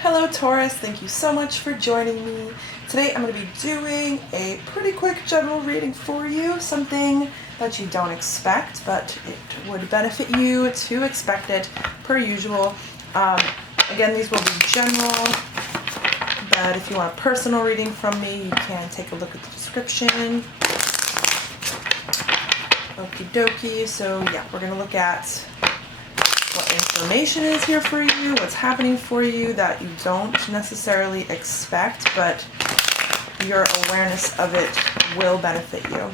Hello Taurus, thank you so much for joining me. Today I'm going to be doing a pretty quick general reading for you, something that you don't expect, but it would benefit you to expect it per usual. Again, these will be general, but if you want a personal reading from me, you can take a look at the description. Okie dokie, so yeah, we're going to look at what information is here for you, what's happening for you that you don't necessarily expect, but your awareness of it will benefit you.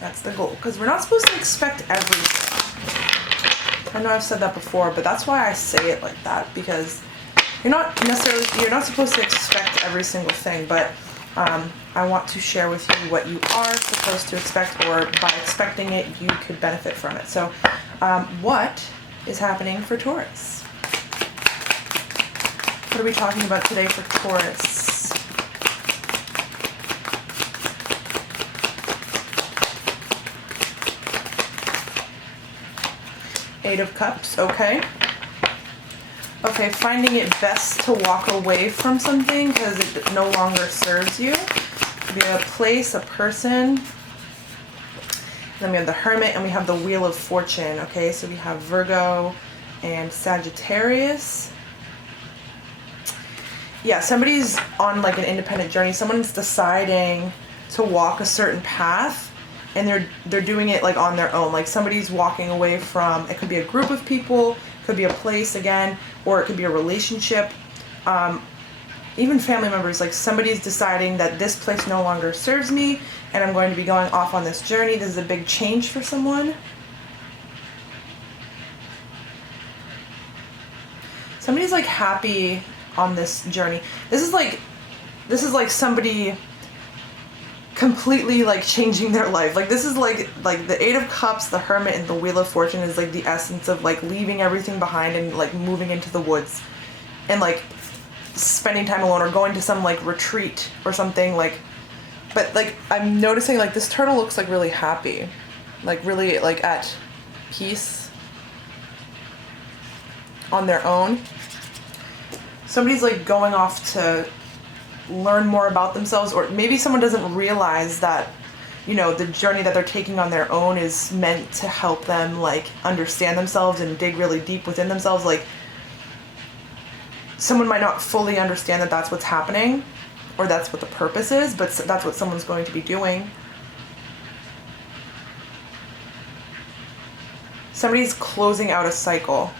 That's the goal, because we're not supposed to expect everything. I know I've said that before, but that's why I say it like that, because you're not supposed to expect every single thing, but I want to share with you what you are supposed to expect, or by expecting it, you could benefit from it. So, what is happening for Taurus? What are we talking about today for Taurus? Eight of Cups, okay. Okay, finding it best to walk away from something because it no longer serves you. Could be a place, a person. Then we have the Hermit and we have the Wheel of Fortune. Okay, so we have Virgo and Sagittarius. Yeah, somebody's on like an independent journey. Someone's deciding to walk a certain path and they're doing it like on their own. Like somebody's walking away from, it could be a group of people, could be a place again, or it could be a relationship. Even family members, like somebody's deciding that this place no longer serves me and I'm going to be going off on this journey. This is a big change for someone. Somebody's like happy on this journey. This is like somebody completely like changing their life. Like this is like the Eight of Cups, the Hermit, and the Wheel of Fortune is like the essence of like leaving everything behind and like moving into the woods and like spending time alone or going to some like retreat or something. Like, but like I'm noticing like this turtle looks like really happy, like really like at peace on their own. Somebody's like going off to learn more about themselves, or maybe someone doesn't realize that, you know, the journey that they're taking on their own is meant to help them like understand themselves and dig really deep within themselves. Like someone might not fully understand that that's what's happening or that's what the purpose is, but that's what someone's going to be doing. Somebody's closing out a cycle,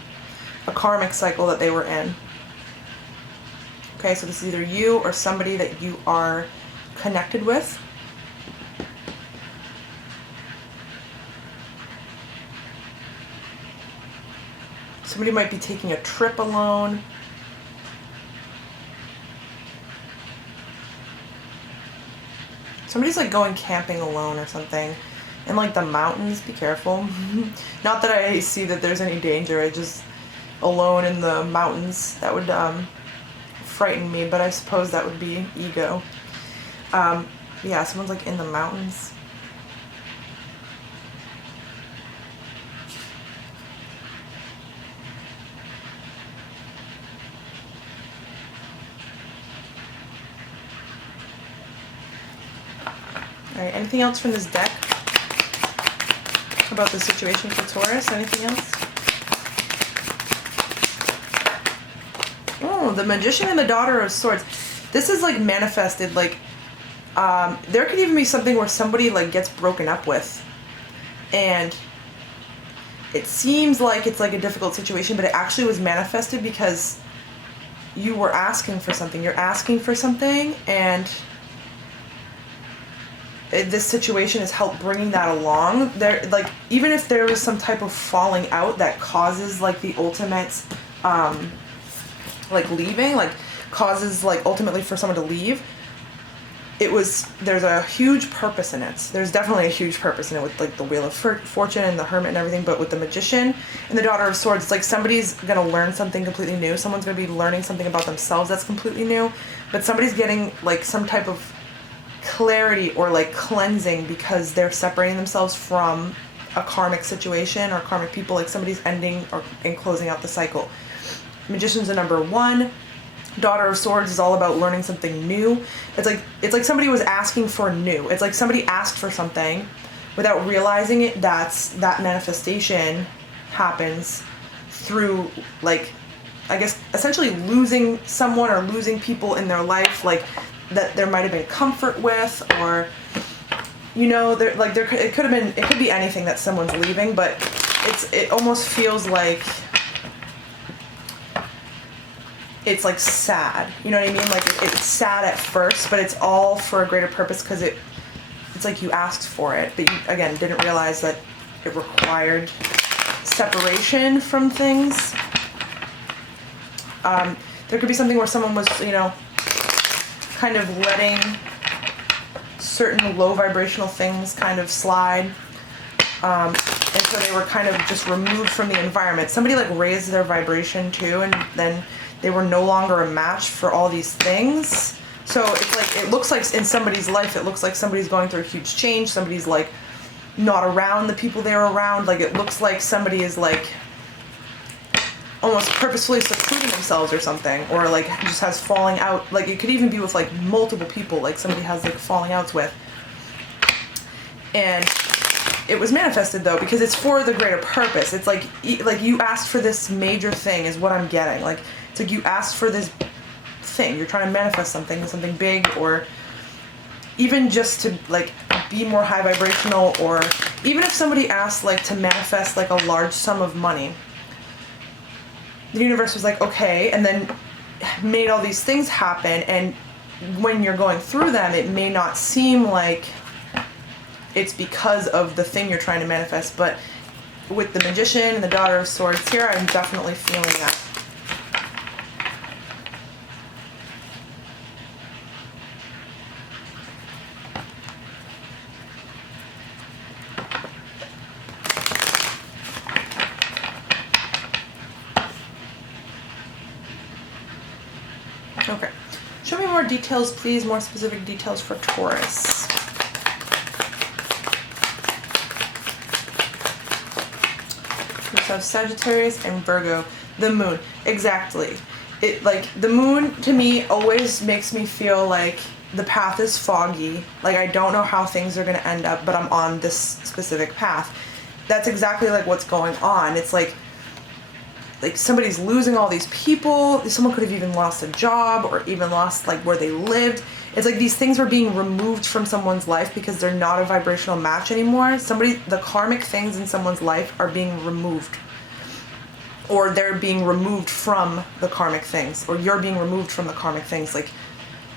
a karmic cycle that they were in. Okay, so this is either you or somebody that you are connected with. Somebody might be taking a trip alone. Somebody's like going camping alone or something in like the mountains. Be careful. Not that I see that there's any danger. I just alone in the mountains. That would frighten me, but I suppose that would be ego. Yeah, someone's like in the mountains. Alright, anything else from this deck about the situation for Taurus? Anything else? Oh, the Magician and the Daughter of Swords. This is like manifested, like there could even be something where somebody like gets broken up with and it seems like it's like a difficult situation, but it actually was manifested because you were asking for something. You're asking for something and this situation has helped bringing that along. There, like, even if there was some type of falling out that causes like the ultimate like leaving, like causes like ultimately for someone to leave, there's a huge purpose in it. There's definitely a huge purpose in it with like the Wheel of Fortune and the Hermit and everything, but with the Magician and the Daughter of Swords, it's like somebody's gonna learn something completely new. Someone's gonna be learning something about themselves that's completely new, but somebody's getting like some type of clarity or like cleansing because they're separating themselves from a karmic situation or karmic people. Like somebody's ending and closing out the cycle. Magician's a number 1. Daughter of Swords is all about learning something new. It's like somebody was asking for new. It's like somebody asked for something without realizing it. That manifestation happens through, like, I guess essentially losing someone or losing people in their life, like that there might have been comfort with, or it could be anything that someone's leaving, but it almost feels like it's like sad, you know what I mean? Like it's sad at first, but it's all for a greater purpose, because it's like you asked for it, but you, again, didn't realize that it required separation from things. There could be something where someone was, kind of letting certain low vibrational things kind of slide. And so they were kind of just removed from the environment. Somebody like raised their vibration too, and then they were no longer a match for all these things. So it's like, it looks like in somebody's life, it looks like somebody's going through a huge change. Somebody's like not around the people they were around. Like it looks like somebody is like almost purposefully secluding themselves or something, or like just has falling out. Like it could even be with like multiple people, like somebody has like falling outs with. And it was manifested though, because it's for the greater purpose. It's like you asked for this major thing is what I'm getting. Like it's like you asked for this thing. You're trying to manifest something big, or even just to like be more high vibrational, or even if somebody asked like to manifest like a large sum of money. The universe was like, okay, and then made all these things happen, and when you're going through them, it may not seem like it's because of the thing you're trying to manifest, but with the Magician and the Daughter of Swords here, I'm definitely feeling that. Okay. Show me more details, please. More specific details for Taurus. We have Sagittarius and Virgo. The moon. Exactly. It, like, the moon to me always makes me feel like the path is foggy. Like I don't know how things are going to end up, but I'm on this specific path. That's exactly like what's going on. It's like somebody's losing all these people. Someone could have even lost a job, or even lost like where they lived. It's like these things were being removed from someone's life because they're not a vibrational match anymore. The karmic things in someone's life are being removed, or they're being removed from the karmic things, or you're being removed from the karmic things. Like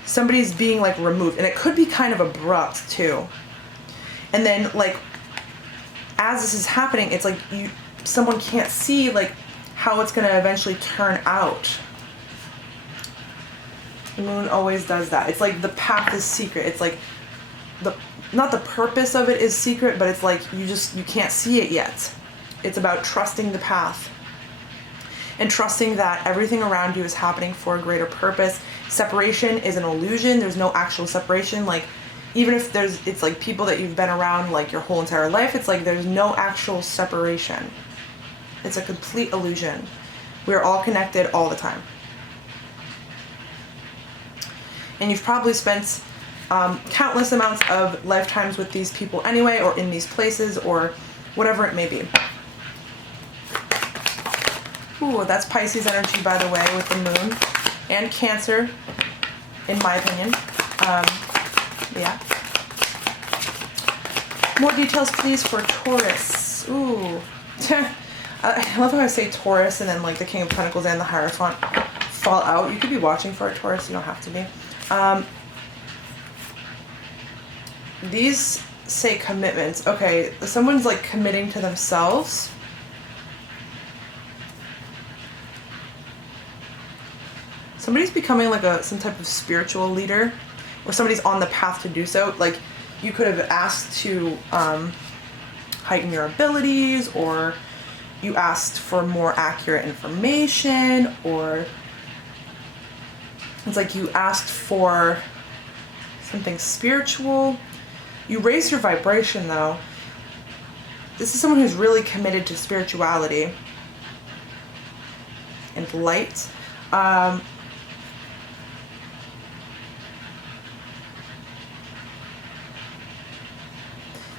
somebody's being like removed, and it could be kind of abrupt too. And then like as this is happening, it's like someone can't see like how it's going to eventually turn out. The moon always does that. It's like the path is secret. It's like not the purpose of it is secret, but it's like you can't see it yet. It's about trusting the path and trusting that everything around you is happening for a greater purpose. Separation is an illusion. There's no actual separation. Like even if it's like people that you've been around like your whole entire life, it's like there's no actual separation. It's a complete illusion. We're all connected all the time. And you've probably spent countless amounts of lifetimes with these people anyway, or in these places, or whatever it may be. Ooh, that's Pisces energy, by the way, with the moon. And Cancer, in my opinion. Yeah. More details, please, for Taurus. Ooh. I love how I say Taurus and then like the King of Pentacles and the Hierophant fall out. You could be watching for it, Taurus. You don't have to be. These say commitments. Okay, someone's like committing to themselves. Somebody's becoming like some type of spiritual leader, or somebody's on the path to do so. Like you could have asked to heighten your abilities, or you asked for more accurate information, or it's like you asked for something spiritual. You raised your vibration though. This is someone who's really committed to spirituality and light.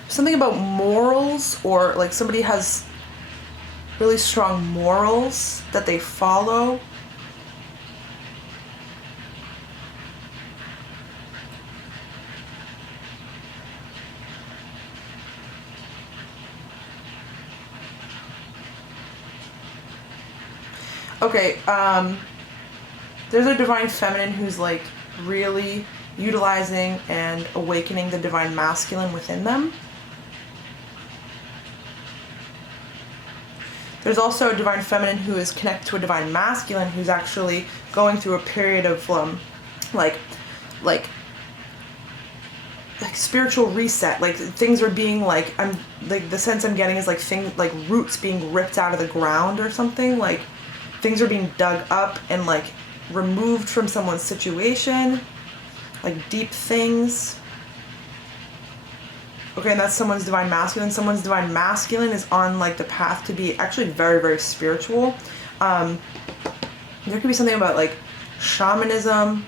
something about morals, or like somebody has really strong morals that they follow. Okay, there's a divine feminine who's like really utilizing and awakening the divine masculine within them. There's also a divine feminine who is connected to a divine masculine who's actually going through a period of like spiritual reset. Like things are being like, I'm like, the sense I'm getting is like things like roots being ripped out of the ground or something. Like things are being dug up and like removed from someone's situation, like deep things. Okay, and that's someone's divine masculine. Someone's divine masculine is on like the path to be actually very, very spiritual. There could be something about like shamanism.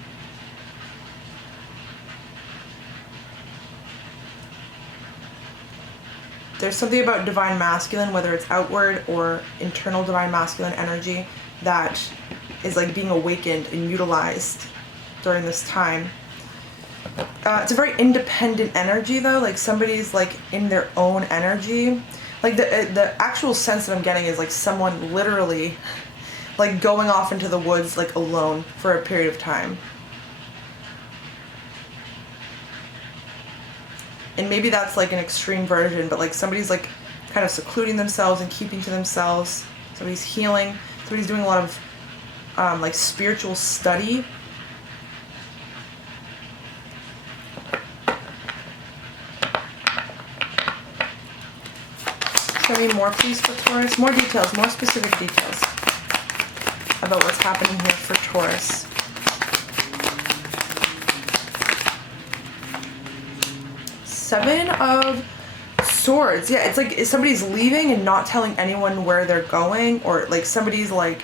There's something about divine masculine, whether it's outward or internal divine masculine energy, that is like being awakened and utilized during this time. It's a very independent energy though, like somebody's like in their own energy. Like the actual sense that I'm getting is like someone literally like going off into the woods like alone for a period of time. And maybe that's like an extreme version, but like somebody's like kind of secluding themselves and keeping to themselves. Somebody's healing. Somebody's doing a lot of like spiritual study. Show me more, please, for Taurus. More details, more specific details about what's happening here for Taurus. Seven of Swords. Yeah, it's like somebody's leaving and not telling anyone where they're going, or like somebody's like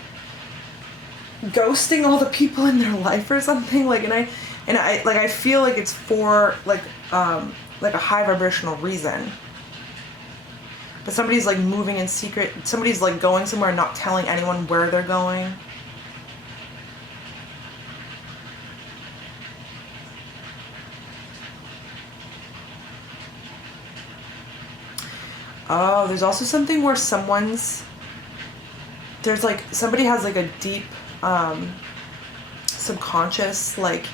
ghosting all the people in their life or something. Like, and I feel like it's for like a high vibrational reason. But somebody's like moving in secret. Somebody's like going somewhere and not telling anyone where they're going. Oh, there's also something where there's like, somebody has like a deep subconscious like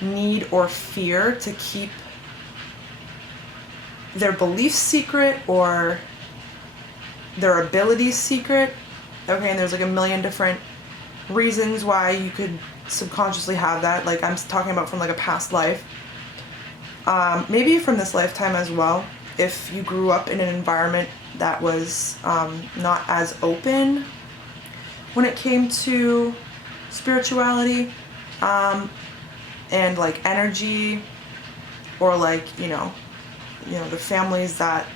need or fear to keep their beliefs secret or their abilities secret. Okay, and there's like a million different reasons why you could subconsciously have that. Like I'm talking about from like a past life. Maybe from this lifetime as well. If you grew up in an environment that was not as open when it came to spirituality and like energy, or like, you know, the families that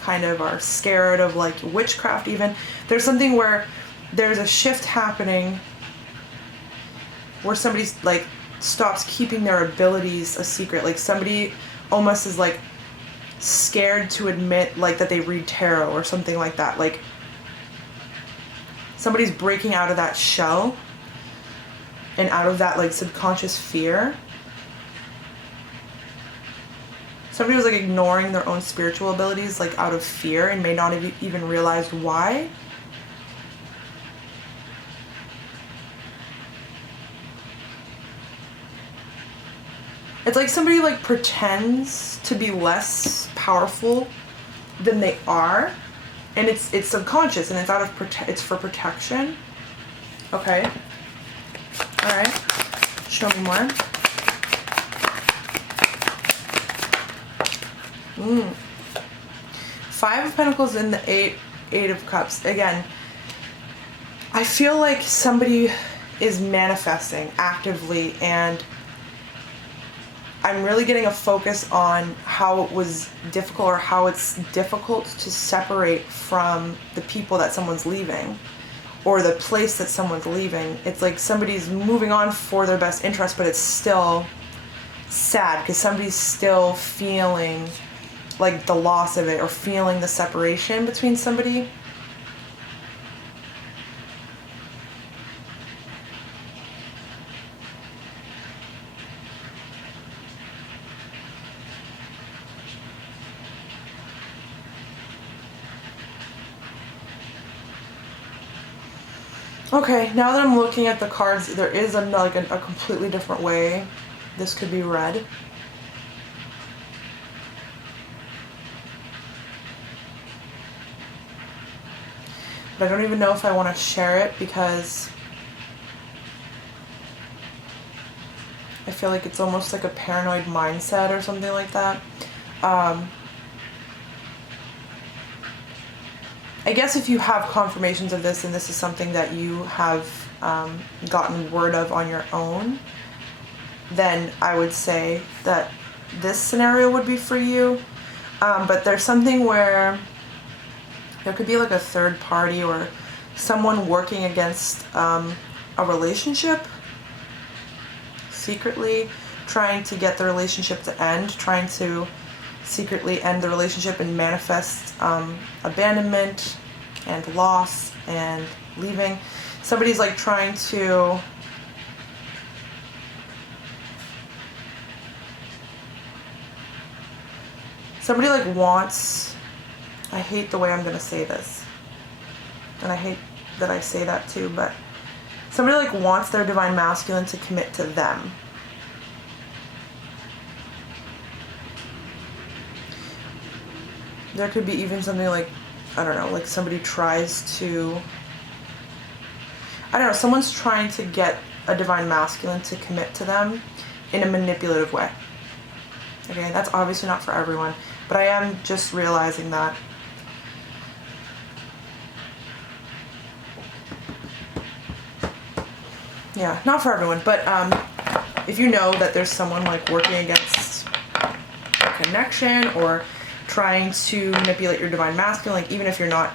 kind of are scared of like witchcraft even. There's something where there's a shift happening where somebody's like stops keeping their abilities a secret. Like somebody almost is like scared to admit like that they read tarot or something like that. Like somebody's breaking out of that shell and out of that like subconscious fear. Somebody was like ignoring their own spiritual abilities like out of fear and may not have even realized why. It's like somebody like pretends to be less powerful than they are, and it's subconscious and it's out of it's for protection. Okay. All right. Show me more. Five of Pentacles and the Eight of Cups. Again, I feel like somebody is manifesting actively, and I'm really getting a focus on how it was difficult, or how it's difficult to separate from the people that someone's leaving or the place that someone's leaving. It's like somebody's moving on for their best interest, but it's still sad because somebody's still feeling like the loss of it or feeling the separation between somebody. Okay, now that I'm looking at the cards, there is a completely different way this could be read. But I don't even know if I want to share it because I feel like it's almost like a paranoid mindset or something like that. I guess if you have confirmations of this and this is something that you have gotten word of on your own, then I would say that this scenario would be for you. But there's something where there could be like a third party or someone working against a relationship, secretly trying to get the relationship to end, trying to secretly end the relationship and manifest abandonment and loss and leaving. Somebody's like trying to somebody like wants, I hate the way I'm gonna say this, and I hate that I say that too, but somebody like wants their divine masculine to commit to them. There could be even something like, I don't know, like somebody tries to, I don't know, someone's trying to get a divine masculine to commit to them in a manipulative way. Okay, that's obviously not for everyone, but I am just realizing that. Yeah, not for everyone, but if you know that there's someone like working against a connection or trying to manipulate your divine masculine, like even if you're not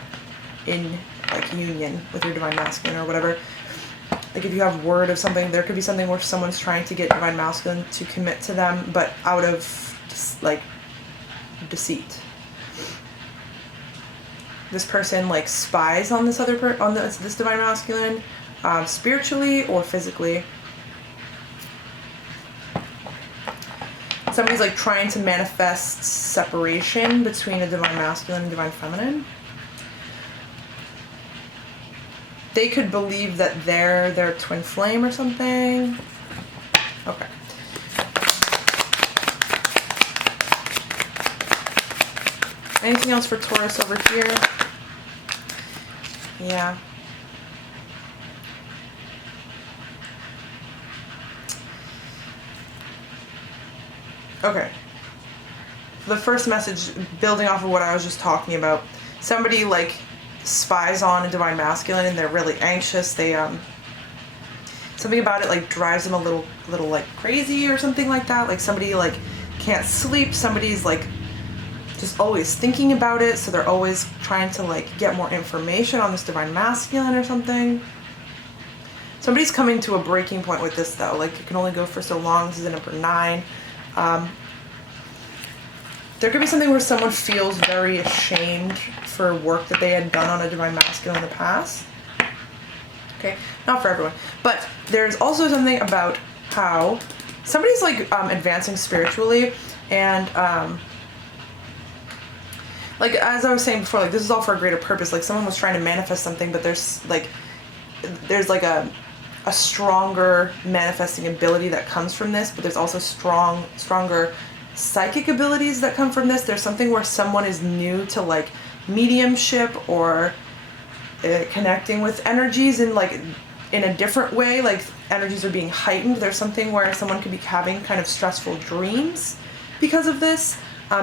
in like union with your divine masculine or whatever, like if you have word of something, there could be something where someone's trying to get divine masculine to commit to them, but out of like deceit. This person like spies on this other on this divine masculine, spiritually or physically. Somebody's like trying to manifest separation between a divine masculine and divine feminine. They could believe that they're their twin flame or something. Okay. Anything else for Taurus over here? Yeah. Okay. The first message, building off of what I was just talking about, somebody like spies on a divine masculine and they're really anxious. They something about it like drives them a little like crazy or something like that. Like somebody like can't sleep. Somebody's like just always thinking about it, so they're always trying to like get more information on this divine masculine or something. Somebody's coming to a breaking point with this though. Like it can only go for so long. This is a number 9. There could be something where someone feels very ashamed for work that they had done on a divine masculine in the past. Okay, not for everyone. But there's also something about how somebody's like advancing spiritually, and like as I was saying before, like this is all for a greater purpose. Like someone was trying to manifest something, but there's like a stronger manifesting ability that comes from this, but there's also stronger psychic abilities that come from this. There's something where someone is new to like mediumship or connecting with energies in like in a different way, like energies are being heightened. There's something where someone could be having kind of stressful dreams because of this.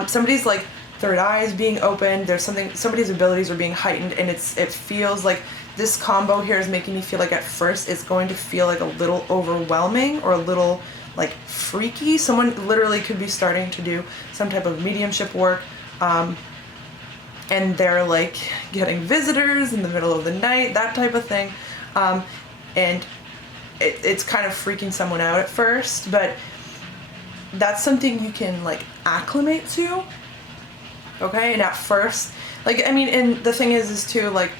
Somebody's like third eye is being opened. There's somebody's abilities are being heightened, and it feels like this combo here is making me feel like at first it's going to feel like a little overwhelming or a little like freaky. Someone literally could be starting to do some type of mediumship work, and they're like getting visitors in the middle of the night, that type of thing, and it's kind of freaking someone out at first, but that's something you can like acclimate to. Okay, and at first, like, I mean, and the thing is too, like,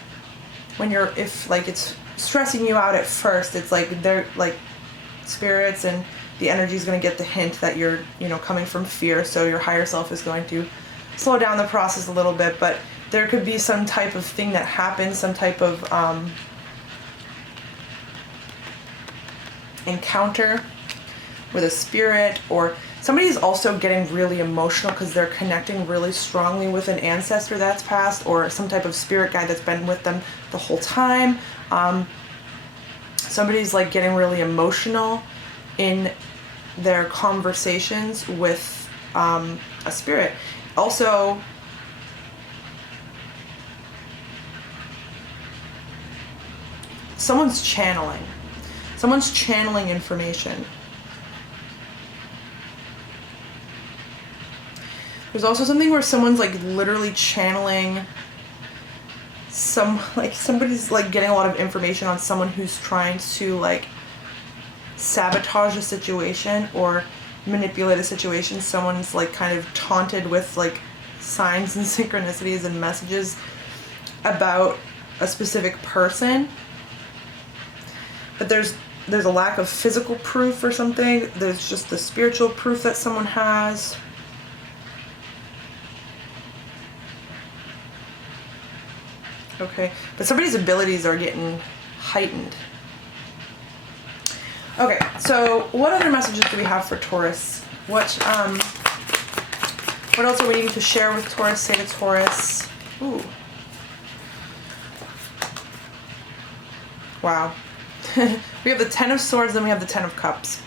when you're, if, like, it's stressing you out at first, it's like, they're, like, spirits and the energy is going to get the hint that you're, you know, coming from fear, so your higher self is going to slow down the process a little bit, but there could be some type of thing that happens, some type of encounter with a spirit, or somebody's also getting really emotional because they're connecting really strongly with an ancestor that's passed, or some type of spirit guide that's been with them the whole time. Somebody's like getting really emotional in their conversations with a spirit. Also, someone's channeling information. There's also something where someone's like literally channeling somebody's like getting a lot of information on someone who's trying to like sabotage a situation or manipulate a situation. Someone's like kind of taunted with like signs and synchronicities and messages about a specific person, but there's a lack of physical proof or something. There's just the spiritual proof that someone has. Okay, but somebody's abilities are getting heightened. Okay, so what other messages do we have for Taurus? What else are we needing to share with Taurus? Say to Taurus. Ooh. Wow. We have the Ten of Swords, then we have the Ten of Cups.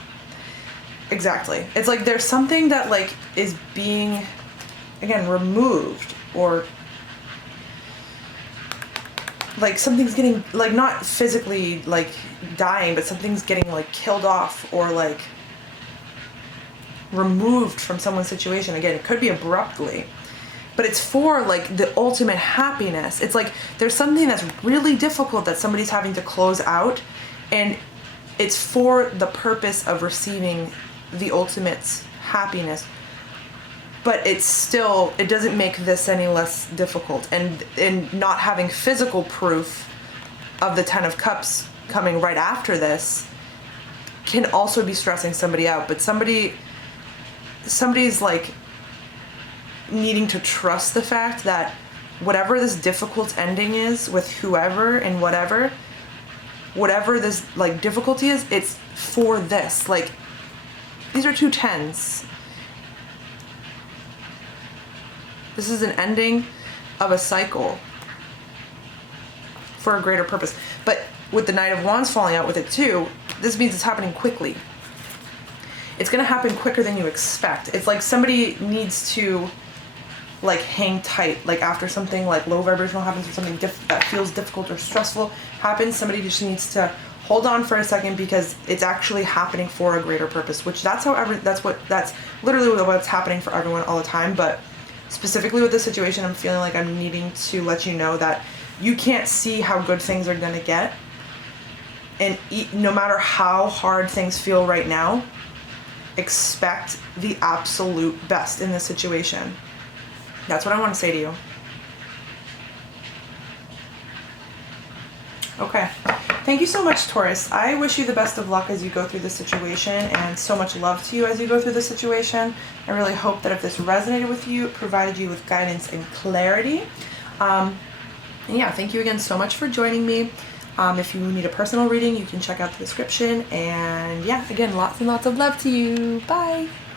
Exactly. It's like there's something that like is being, again, removed, or like something's getting, like, not physically like dying, but something's getting like killed off or like removed from someone's situation. Again, it could be abruptly, but it's for like the ultimate happiness. It's like there's something that's really difficult that somebody's having to close out, and it's for the purpose of receiving the ultimate happiness. But it's still, it doesn't make this any less difficult. And not having physical proof of the Ten of Cups coming right after this can also be stressing somebody out. But somebody's like needing to trust the fact that whatever this difficult ending is with whoever and whatever this like difficulty is, it's for this. Like, these are two tens. This is an ending of a cycle for a greater purpose. But with the Knight of Wands falling out with it too, this means it's happening quickly. It's going to happen quicker than you expect. It's like somebody needs to like hang tight. Like after something like low vibrational happens, or something that feels difficult or stressful happens, somebody just needs to hold on for a second, because it's actually happening for a greater purpose, which that's literally what's happening for everyone all the time. But specifically with this situation, I'm feeling like I'm needing to let you know that you can't see how good things are going to get. And no matter how hard things feel right now, expect the absolute best in this situation. That's what I want to say to you. Okay. Thank you so much, Taurus. I wish you the best of luck as you go through this situation, and so much love to you as you go through this situation. I really hope that if this resonated with you, it provided you with guidance and clarity. And yeah, thank you again so much for joining me. If you need a personal reading, you can check out the description. And yeah, again, lots and lots of love to you. Bye.